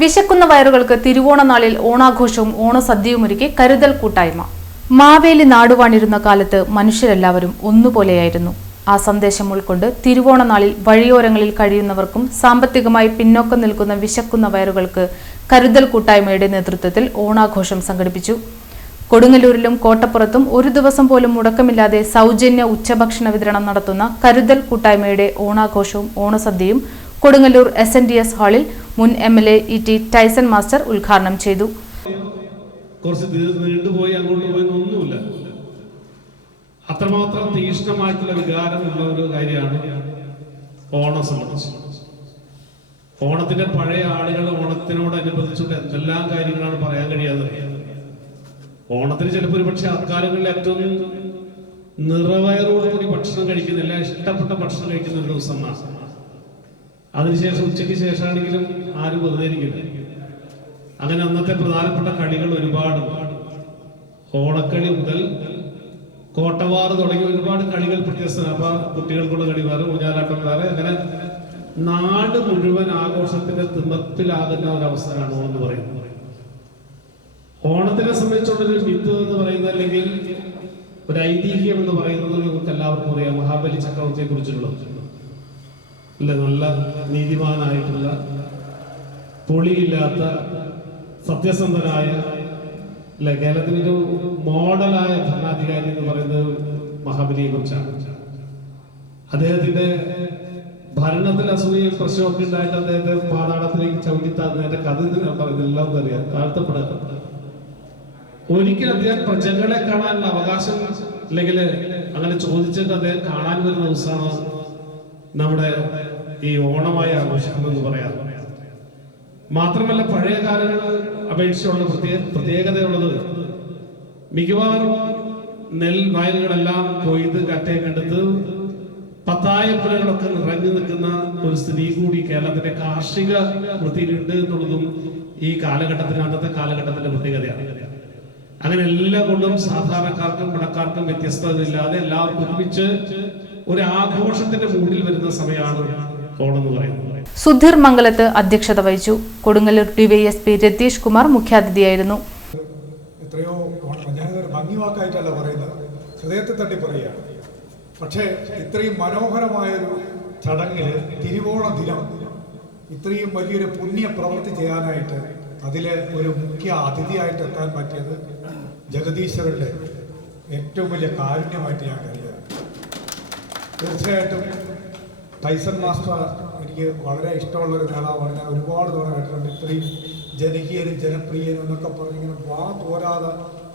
വിശക്കുന്ന വയറുകൾക്ക് തിരുവോണനാളിൽ ഓണാഘോഷവും ഓണസദ്യയുമൊരുക്കി കരുതൽ കൂട്ടായ്മ. മാവേലി നാടുവാണിരുന്ന കാലത്ത് മനുഷ്യരെല്ലാവരും ഒന്നുപോലെയായിരുന്നു. ആ സന്ദേശം ഉൾക്കൊണ്ട് തിരുവോണനാളിൽ വഴിയോരങ്ങളിൽ കഴിയുന്നവർക്കും സാമ്പത്തികമായി പിന്നോക്കം നിൽക്കുന്ന വിശക്കുന്ന വയറുകൾക്ക് കരുതൽ കൂട്ടായ്മയുടെ നേതൃത്വത്തിൽ ഓണാഘോഷം സംഘടിപ്പിച്ചു. കൊടുങ്ങല്ലൂരിലും കോട്ടപ്പുറത്തും ഒരു ദിവസം പോലും മുടക്കമില്ലാതെ സൗജന്യ ഉച്ചഭക്ഷണ വിതരണം നടത്തുന്ന കരുതൽ കൂട്ടായ്മയുടെ ഓണാഘോഷവും ഓണസദ്യയും കൊടുങ്ങല്ലൂർ SNDS ഹാളിൽ മുൻ MLA E.T. ടൈസൺ മാസ്റ്റർ ഉദ്ഘാടനം ചെയ്തു. അത്രമാത്രം തീക്ഷ്ണമായിട്ടുള്ള വികാരമുള്ള ഒരു കാര്യമാണ് ഓണം സംബന്ധിച്ച്. ഓണത്തിന്റെ പഴയ ആളുകൾ ഓണത്തിനോടനുബന്ധിച്ചുള്ള എന്തെല്ലാം കാര്യങ്ങളാണ് പറയാൻ കഴിയാതെ. ഓണത്തിന് ചിലപ്പോൾ ഒരു പക്ഷെ അക്കാലങ്ങളിൽ ഏറ്റവും നിറവയറോടുകൂടി ഭക്ഷണം കഴിക്കുന്ന, എല്ലാം ഇഷ്ടപ്പെട്ട ഭക്ഷണം കഴിക്കുന്ന ഒരു ദിവസമാണ്. അതിനുശേഷം ഉച്ചയ്ക്ക് ശേഷമാണെങ്കിലും ആരും വെറുതെ ഇരിക്കില്ല. അങ്ങനെ അന്നത്തെ പ്രധാനപ്പെട്ട കളികൾ ഒരുപാട്, ഓണക്കളി മുതൽ കോട്ടവാറ് തുടങ്ങി ഒരുപാട് കളികൾ വ്യത്യസ്തമാണ്. അപ്പൊ കുട്ടികൾക്കുള്ള കളി വേറെ, ഊഞ്ഞാലാട്ടം വേറെ, അങ്ങനെ നാട് മുഴുവൻ ആഘോഷത്തിന്റെ തിമർപ്പിലാകുന്ന ഒരവസ്ഥയാണ് ഓണം എന്ന് പറയുന്നത്. ഓണത്തിനെ സംബന്ധിച്ചുള്ളൊരു മിത്ത് എന്ന് പറയുന്നത്, അല്ലെങ്കിൽ ഒരു ഐതിഹ്യം എന്ന് പറയുന്നത് നമുക്ക് എല്ലാവർക്കും അറിയാം. മഹാബലി ചക്രവർത്തിയെ കുറിച്ചുള്ള അല്ലെ, നല്ല നീതിമാനായിട്ടുള്ള, പൊളിയില്ലാത്ത, സത്യസന്ധനായ, അല്ലെ, കേരളത്തിനൊരു മോഡലായ ഭരണാധികാരി എന്ന് പറയുന്നത് മഹാബലിയെ കുറിച്ചാണ്. അദ്ദേഹത്തിന്റെ ഭരണത്തിൽ അസൂയയും പ്രശ്നമൊക്കെ ഉണ്ടായിട്ട് അദ്ദേഹത്തെ പാതാളത്തിലേക്ക് ചവിട്ടിത്താന്നതിന്റെ കഥ പറയുന്നത് എല്ലാവർക്കും അറിയാം, താഴ്ത്തപ്പെടുക. ഒരിക്കലും അദ്ദേഹം പ്രജകളെ കാണാനുള്ള അവകാശം, അല്ലെങ്കിൽ അങ്ങനെ ചോദിച്ചിട്ട് അദ്ദേഹം കാണാൻ വരുന്ന ദിവസമാണ് നമ്മുടെ ഈ ഓണമായി ആഘോഷിക്കുന്നതെന്ന് പറയാം. മാത്രമല്ല, പഴയ കാലങ്ങൾ അപേക്ഷിച്ചുള്ള പ്രത്യേകതയുള്ളത്, മിക്കവാറും നെൽവയലുകളെല്ലാം കൊയ്ത് കറ്റയൊക്കെടുത്ത് പത്തായപ്പുരകളൊക്കെ നിറഞ്ഞു നിൽക്കുന്ന ഒരു സ്ഥിതി കൂടി കേരളത്തിന്റെ കാർഷിക വൃത്തിയിലുണ്ട് എന്നുള്ളതും ഈ കാലഘട്ടത്തിന്, അന്നത്തെ കാലഘട്ടത്തിന്റെ പ്രത്യേകതയാണ്. അങ്ങനെ എല്ലാം കൊണ്ടും സാധാരണക്കാർക്കും പണക്കാർക്കും വ്യത്യസ്തതയില്ലാതെ എല്ലാവർക്കും ഒരുമിച്ച് ഒരു ആഘോഷത്തിന്റെ മൂഡിൽ വരുന്ന സമയമാണ് ഓണം എന്ന് പറയുന്നത്. സുധീർ മംഗലത്ത് അധ്യക്ഷത വഹിച്ചു. കൊടുങ്ങല്ലൂർ DYSP രതീഷ് കുമാർ മുഖ്യാതിഥിയായിരുന്നു. എത്രയോ ഭംഗിവാക്കായിട്ടല്ല പറയുന്നത്, ഹൃദയത്തെ തട്ടി പറയുകയാണ്. പക്ഷേ ഇത്രയും മനോഹരമായൊരു ചടങ്ങിൽ തിരുവോണ ദിനം ഇത്രയും വലിയൊരു പുണ്യ പ്രവൃത്തി ചെയ്യാനായിട്ട് അതിലെ ഒരു മുഖ്യ അതിഥിയായിട്ട് എത്താൻ പറ്റിയത് ജഗദീശ്വരന്റെ ഏറ്റവും വലിയ കാരുണ്യമായിട്ട് ഞാൻ കരുതുകയാണ്. തീർച്ചയായിട്ടും ടൈസൺ മാസ്റ്റർ എനിക്ക് വളരെ ഇഷ്ടമുള്ളൊരു നേതാവാണ്. ഞാൻ ഒരുപാട് തവണ കേട്ടിട്ടുണ്ട്. ഇത്രയും ജനകീയനും ജനപ്രിയനും എന്നൊക്കെ പറഞ്ഞിങ്ങനെ വാ തോരാതെ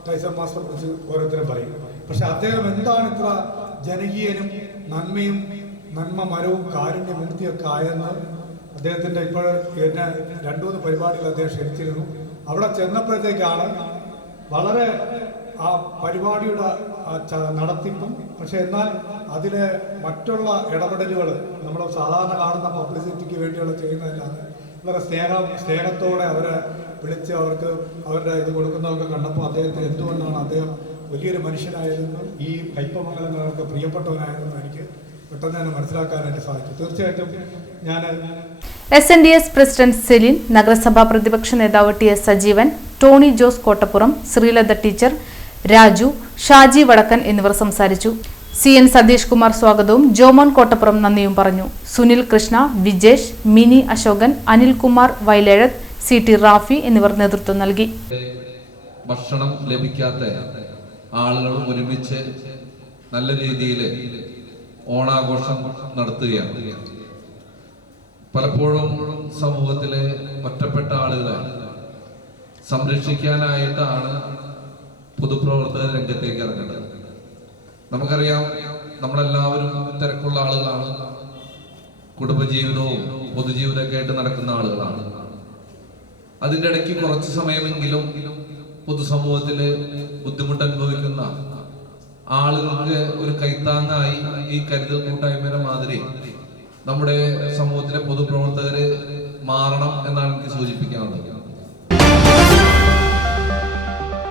ടൈസൺ മാസ്റ്ററെ കുറിച്ച് ഓരോരുത്തരും പറയും. പക്ഷെ അദ്ദേഹം എന്താണ് ഇത്ര ജനകീയനും നന്മയും നന്മ മരവും കാരുണ്യമൂർത്തിയൊക്കെ ആയെന്ന് അദ്ദേഹത്തിൻ്റെ ഇപ്പോൾ എന്നെ 2-3 പരിപാടികൾ അദ്ദേഹം ക്ഷണിച്ചിരുന്നു. അവിടെ ചെന്നപ്പോഴത്തേക്കാണ് വളരെ ആ പരിപാടിയുടെ നടത്തിപ്പും, പക്ഷെ എന്നാൽ അതിലെ മറ്റുള്ള ഇടപെടലുകൾ നമ്മൾ സാധാരണ കാണുന്ന പബ്ലിസിറ്റിക്ക് വേണ്ടിയുള്ള ചെയ്യുന്നതല്ലാതെ വളരെ സ്നേഹത്തോടെ അവരെ വിളിച്ച് അവർക്ക് അവരുടെ ഇത് കൊടുക്കുന്നതൊക്കെ കണ്ടപ്പോൾ അദ്ദേഹത്തിന് എന്തുകൊണ്ടാണ് അദ്ദേഹം വലിയൊരു മനുഷ്യനായതെന്നും ഈ കയ്പമംഗലങ്ങൾക്ക് പ്രിയപ്പെട്ടവനായതെന്നും എനിക്ക് പെട്ടെന്ന് തന്നെ മനസ്സിലാക്കാനായിട്ട് സാധിക്കും. തീർച്ചയായിട്ടും ഞാൻ SNDS പ്രസിഡന്റ് സെലിൻ, നഗരസഭാ പ്രതിപക്ഷ നേതാവ് TS Sajeevan, Tony Jose Kottappuram, Sreelatha teacher, Raju, Shaji വടക്കൻ എന്നിവർ സംസാരിച്ചു. CN സതീഷ് കുമാർ സ്വാഗതവും ജോമോൻ കോട്ടപ്പുറം നന്ദിയും പറഞ്ഞു. സുനിൽ കൃഷ്ണ, വിജേഷ്, മിനി അശോകൻ, അനിൽകുമാർ വൈലേഴത്ത്, CT റാഫി എന്നിവർ നേതൃത്വം നൽകി. ഭക്ഷണം ലഭിക്കാത്ത ആളുകൾ ഒരുമിച്ച് നല്ല രീതിയിൽ ഓണാഘോഷം നടത്തുകയാണ്. പലപ്പോഴും സമൂഹത്തിലെ ഒറ്റപ്പെട്ട ആളുകളെ സംരക്ഷിക്കാനായിട്ടാണ് പൊതുപ്രവർത്തകർ രംഗത്തേക്ക് ഇറങ്ങേണ്ടത്. നമുക്കറിയാം, നമ്മളെല്ലാവരും തിരക്കുള്ള ആളുകളാണ്, കുടുംബജീവിതവും പൊതുജീവിതമൊക്കെ ആയിട്ട് നടക്കുന്ന ആളുകളാണ്. അതിൻ്റെ ഇടയ്ക്ക് കുറച്ച് സമയമെങ്കിലും പൊതുസമൂഹത്തിൽ ബുദ്ധിമുട്ട് അനുഭവിക്കുന്ന ആളുകൾക്ക് ഒരു കൈത്താങ്ങായി ഈ കരുതൽ കൂട്ടായ്മയുടെ മാതിരി നമ്മുടെ സമൂഹത്തിലെ പൊതുപ്രവർത്തകര് മാറണം എന്നാണ് എനിക്ക് സൂചിപ്പിക്കാനുള്ളത്.